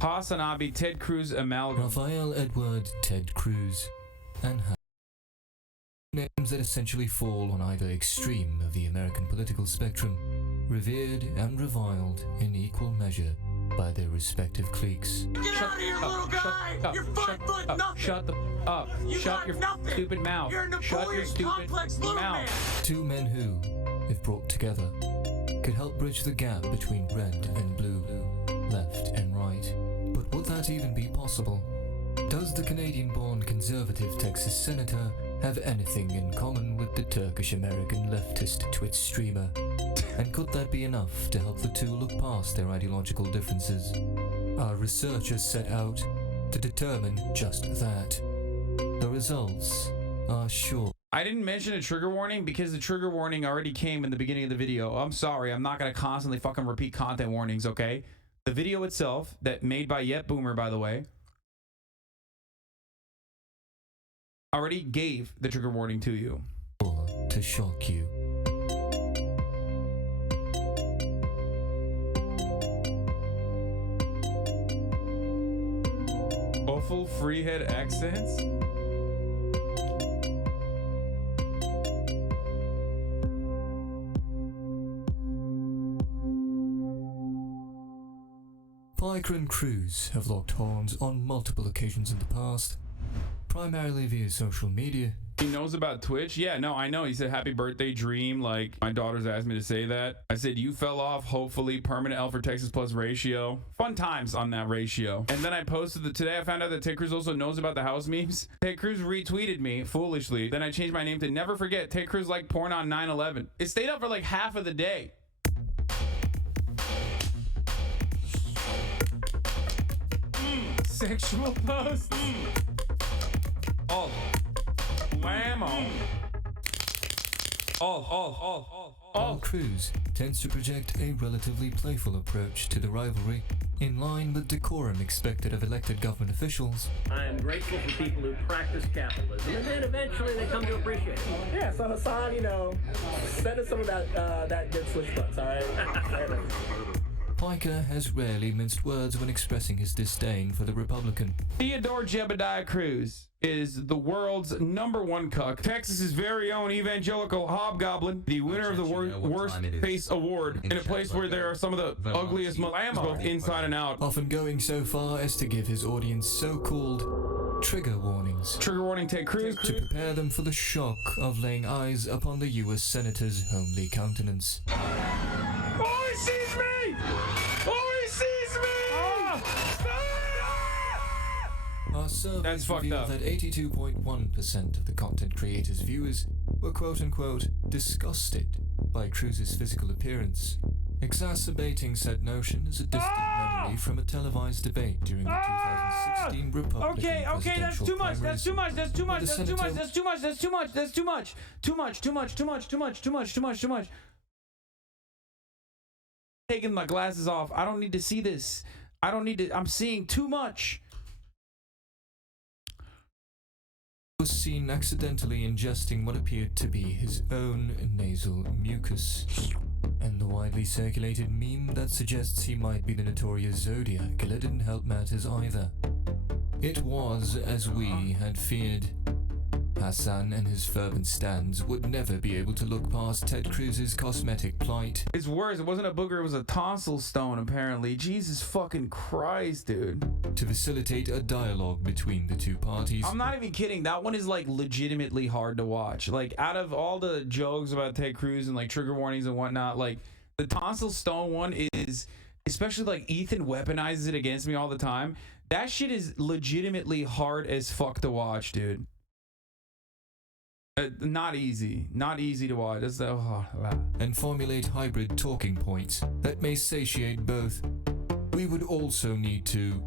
Hasanabi, Ted Cruz Amalgam. Raphael Edward Ted Cruz, and names that essentially fall on either extreme of the American political spectrum, revered and reviled in equal measure by their respective cliques. Get out of here, little guy! You're 5 foot nothing! Shut the up! Shut your stupid mouth! You're a Shut your Napoleon stupid complex little man! mouth! Two men who, if brought together, could help bridge the gap between red and blue, left and right. But would that even be possible? Does the Canadian-born conservative Texas senator have anything in common with the Turkish-American leftist Twitch streamer? And could that be enough to help the two look past their ideological differences? Our researchers set out to determine just that. The results are sure. I didn't mention a trigger warning because the trigger warning already came in the beginning of the video. I'm sorry, I'm not going to constantly fucking repeat content warnings, okay? The video itself, that made by Yet Boomer, by the way, already gave the trigger warning to you. To shock you. Awful freehead accents? Piker and Cruz have locked horns on multiple occasions in the past, primarily via social media. He knows about Twitch? Yeah, no, I know. He said, happy birthday, Dream. Like, my daughter's asked me to say that. I said, you fell off, hopefully. Permanent L for Texas Plus ratio. Fun times on that ratio. And then I posted that today I found out that Ted Cruz also knows about the house memes. Ted Cruz retweeted me, foolishly. Then I changed my name to Never Forget. Ted Cruz liked porn on 9/11. It stayed up for like half of the day. Sexual posts. All. Blammo. While Cruz tends to project a relatively playful approach to the rivalry, in line with decorum expected of elected government officials. I am grateful for people who practice capitalism, and then eventually they come to appreciate it. Yeah, so Hassan, you know, send us some of that good switch bucks, all right? Piker has rarely minced words when expressing his disdain for the Republican. Theodore Jebediah Cruz is the world's #1 cuck, Texas's very own evangelical hobgoblin, the winner of the Worst Face Award, in a place where there are some of the ugliest Blammo, both inside and out. Often going so far as to give his audience so-called trigger warnings. Trigger warning, Ted Cruz. To prepare them for the shock of laying eyes upon the U.S. Senator's homely countenance. Oh, he sees me! Oh, he sees me! Our surveys That's fucked reveal up. that 82.1% of the content creator's viewers were quote-unquote disgusted by Cruz's physical appearance, exacerbating said notion as a distant memory from a televised debate during the 2016 Republican Okay, that's too much. That's too much. That's too much. That's too much. That's too much. That's too much. That's too much. Too much. Too much. Too much. Too much. Too much. Too much. Too much. Taking my glasses off. I don't need to see this. I don't need to. I'm seeing too much. Was seen accidentally ingesting what appeared to be his own nasal mucus, and the widely circulated meme that suggests he might be the notorious Zodiac killer didn't help matters either. It was as we had feared. Hassan and his fervent stands would never be able to look past Ted Cruz's cosmetic plight. It's worse. It wasn't a booger. It was a tonsil stone, apparently. Jesus fucking Christ, dude. To facilitate a dialogue between the two parties. I'm not even kidding. That one is like legitimately hard to watch. Like, out of all the jokes about Ted Cruz and like trigger warnings and whatnot, like the tonsil stone one is, especially like Ethan weaponizes it against me all the time. That shit is legitimately hard as fuck to watch, dude. Not easy to watch. That's and formulate hybrid talking points that may satiate both. We would also need to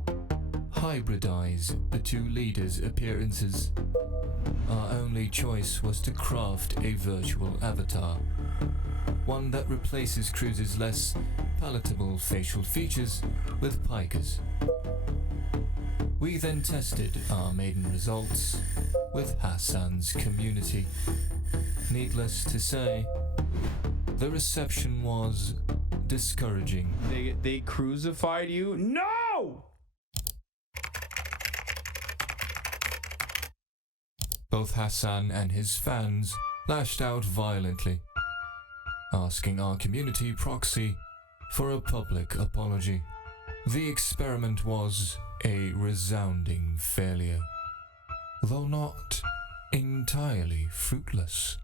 hybridize the two leaders' appearances. Our only choice was to craft a virtual avatar, one that replaces Cruz's less palatable facial features with Piker's. We then tested our maiden results with Hassan's community. Needless to say, the reception was discouraging. They crucified you? No! both Hassan and his fans lashed out violently, asking our community proxy for a public apology. The experiment was a resounding failure, though not entirely fruitless.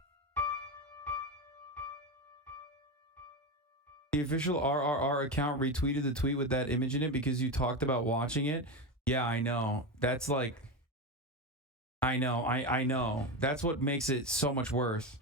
The official RRR account retweeted the tweet with that image in it because you talked about watching it. Yeah, I know. That's like, I know. That's what makes it so much worse.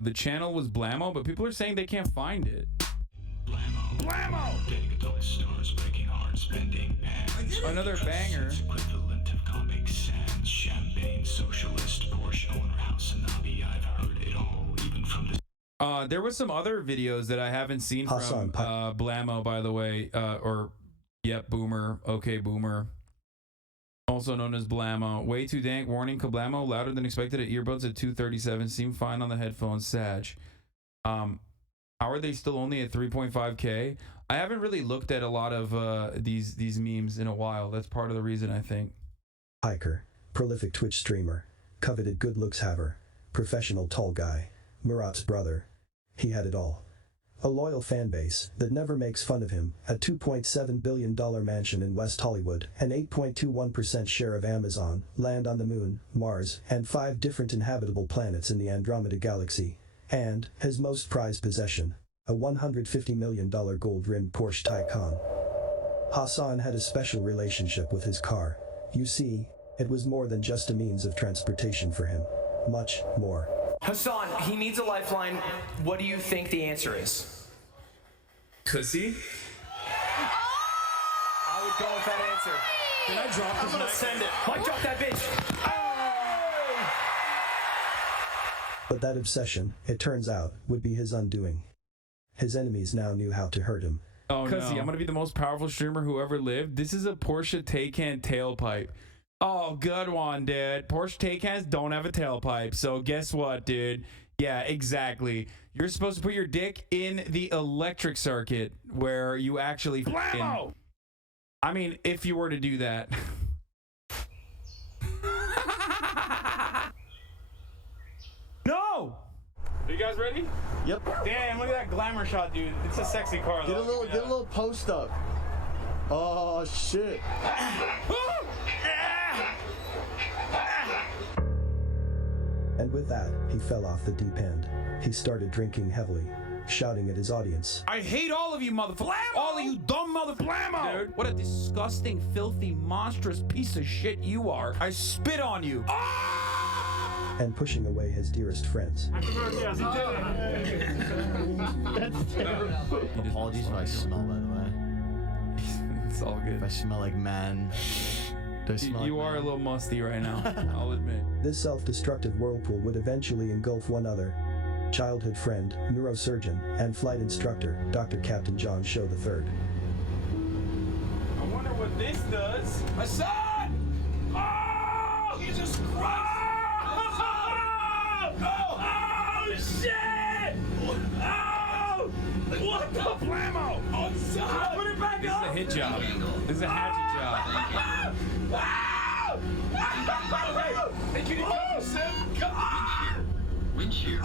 The channel was Blammo, but people are saying they can't find it. Blammo! Getting adult stars, breaking hearts, bending pans. Another banger. Equivalent of Comic Sans, champagne, socialist, Porsche owner, Hasanabi. I've heard it all, even from the. There was some other videos that I haven't seen from Blammo, by the way. Boomer. Okay, Boomer. Also known as Blammo. Way too dank. Warning, Kablamo. Louder than expected at earbuds at 237. Seem fine on the headphones. Sag. How are they still only at 3.5K? I haven't really looked at a lot of these memes in a while. That's part of the reason, I think. Hiker, prolific Twitch streamer, coveted good looks haver, professional tall guy, Murat's brother. He had it all. A loyal fan base that never makes fun of him, a $2.7 billion mansion in West Hollywood, an 8.21% share of Amazon, land on the moon, Mars, and 5 different inhabitable planets in the Andromeda Galaxy. And, his most prized possession, a $150 million gold-rimmed Porsche Taycan. Hassan had a special relationship with his car. You see, it was more than just a means of transportation for him. Much more. Hassan, he needs a lifeline. What do you think the answer is? Pussy? I would go with that answer. Can I drop I'm gonna send it. Mike, drop that bitch. But that obsession, it turns out, would be his undoing. His enemies now knew how to hurt him. Oh, no. I'm gonna be the most powerful streamer who ever lived. This is a Porsche Taycan tailpipe. Oh, good one, dude. Porsche Taycans don't have a tailpipe, so guess what, dude? Yeah, exactly. You're supposed to put your dick in the electric circuit where you actually Blammo! I mean, if you were to do that. No! Are you guys ready? Yep. Damn, look at that glamour shot, dude. It's a sexy car, though. Get a little post up. Oh, shit. And with that, he fell off the deep end. He started drinking heavily, shouting at his audience. I hate all of you, motherfuckers. All of you dumb motherfuckers. Dude, what a disgusting, filthy, monstrous piece of shit you are. I spit on you. And pushing away his dearest friends. That's terrible. Apologies if I smell, by the way. It's all good. If I smell like man. You are a little musty right now, I'll admit. This self-destructive whirlpool would eventually engulf one other. Childhood friend, neurosurgeon, and flight instructor, Dr. Captain John Show III. I wonder what this does. Hassan! Oh! Jesus Christ! Oh, shit! Oh! What the Blammo? Oh, son! Put it back up! This is a hit job. This is a hatchet job. Hey, can you come, Sim? Come on! Wind shear.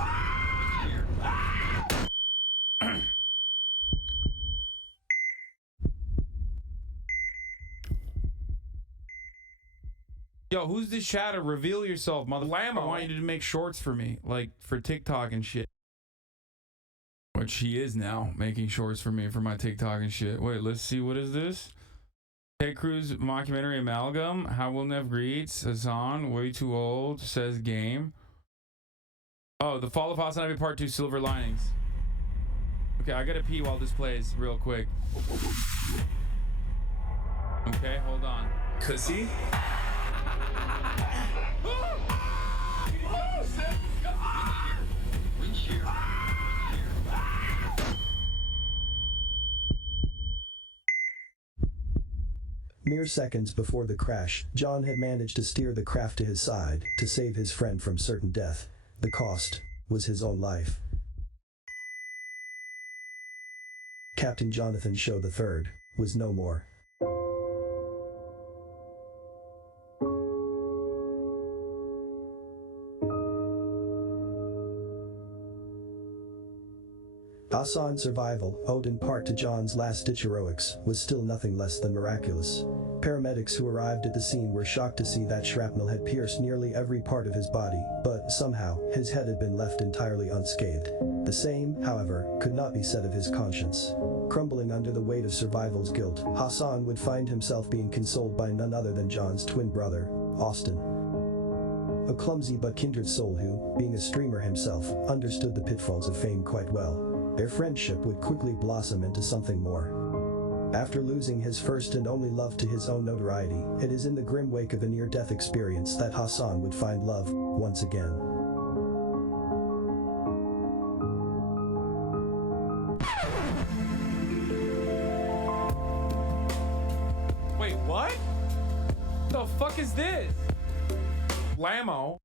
Yo, who's this chatter? Reveal yourself, mother. Blammo. I want you to make shorts for me, like for TikTok and shit. Which he is now, making shorts for me for my TikTok and shit. Wait, let's see. What is this? Hey, Cruz Mockumentary Amalgam. How will Nev greets? Hassan, way too old, says game. Oh, the Fall of Hasanabi Part 2, Silver Linings. Okay, I gotta pee while this plays real quick. Okay, hold on. Pussy? Mere seconds before the crash, John had managed to steer the craft to his side to save his friend from certain death. The cost was his own life. Captain Jonathan Shaw III was no more. Hassan's survival, owed in part to John's last-ditch heroics, was still nothing less than miraculous. Paramedics who arrived at the scene were shocked to see that shrapnel had pierced nearly every part of his body, but somehow, his head had been left entirely unscathed. The same, however, could not be said of his conscience. Crumbling under the weight of survival's guilt, Hassan would find himself being consoled by none other than John's twin brother, Austin. A clumsy but kindred soul who, being a streamer himself, understood the pitfalls of fame quite well. Their friendship would quickly blossom into something more. After losing his first and only love to his own notoriety, it is in the grim wake of a near-death experience that Hassan would find love once again. Wait, what? The fuck is this? Blammo.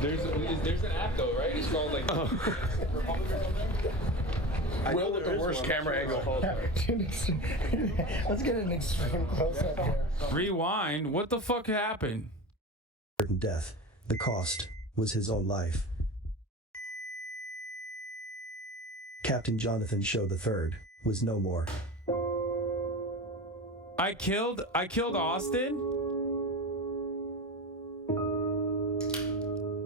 There's an app though, right? It's called like Republic or something. Will with the worst camera angle. Let's get an extreme close-up here. Rewind. What the fuck happened? Certain death. The cost was his own life. Captain Jonathan Shaw III was no more. I killed Austin?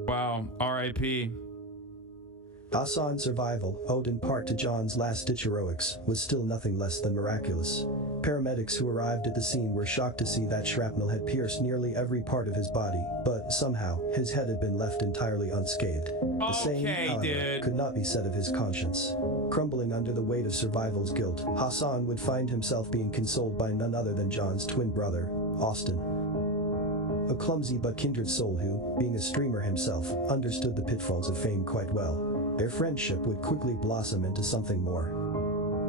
Wow, R.I.P. Hassan's survival, owed in part to John's last-ditch heroics, was still nothing less than miraculous. Paramedics who arrived at the scene were shocked to see that shrapnel had pierced nearly every part of his body, but somehow, his head had been left entirely unscathed. The same, however, could not be said of his conscience. Crumbling under the weight of survival's guilt, Hassan would find himself being consoled by none other than John's twin brother, Austin. A clumsy but kindred soul who, being a streamer himself, understood the pitfalls of fame quite well. Their friendship would quickly blossom into something more.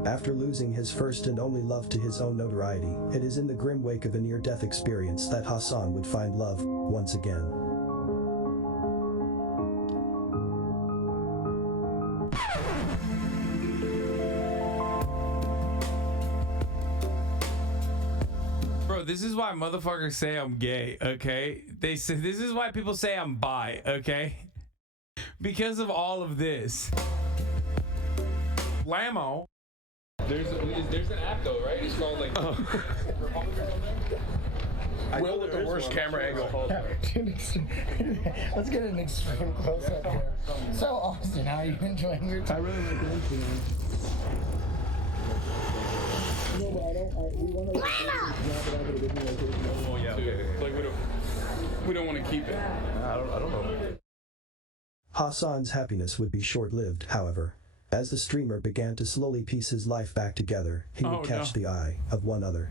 After losing his first and only love to his own notoriety, it is in the grim wake of a near-death experience that Hassan would find love once again. Bro, this is why motherfuckers say I'm gay, okay? They say this is why people say I'm bi, okay? Because of all of this. Blammo. There's an app though, right? It's called like Republic or something. Will with the worst camera angle. Let's get an extreme close-up here. So, Austin, how are you enjoying your time? I really like the intro, man. No, but I don't. We want to drop it out of the original location. Oh yeah, okay. Like we don't want to keep it. I don't know. Hassan's happiness would be short-lived, however. As the streamer began to slowly piece his life back together, he would catch the eye of one other.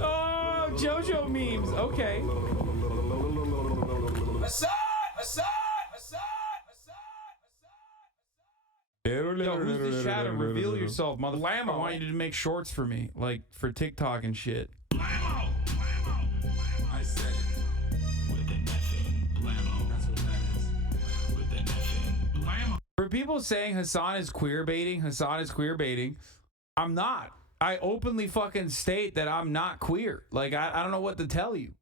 Oh, JoJo memes. Okay. Yo, who's the shadow? Reveal yourself, mother. Blammo, I want you to make shorts for me, like for TikTok and shit. Blammo! I said it. With an effing Blammo. That's what that is. With an effing Blammo. For people saying Hassan is queer baiting, I'm not. I openly fucking state that I'm not queer. Like, I don't know what to tell you.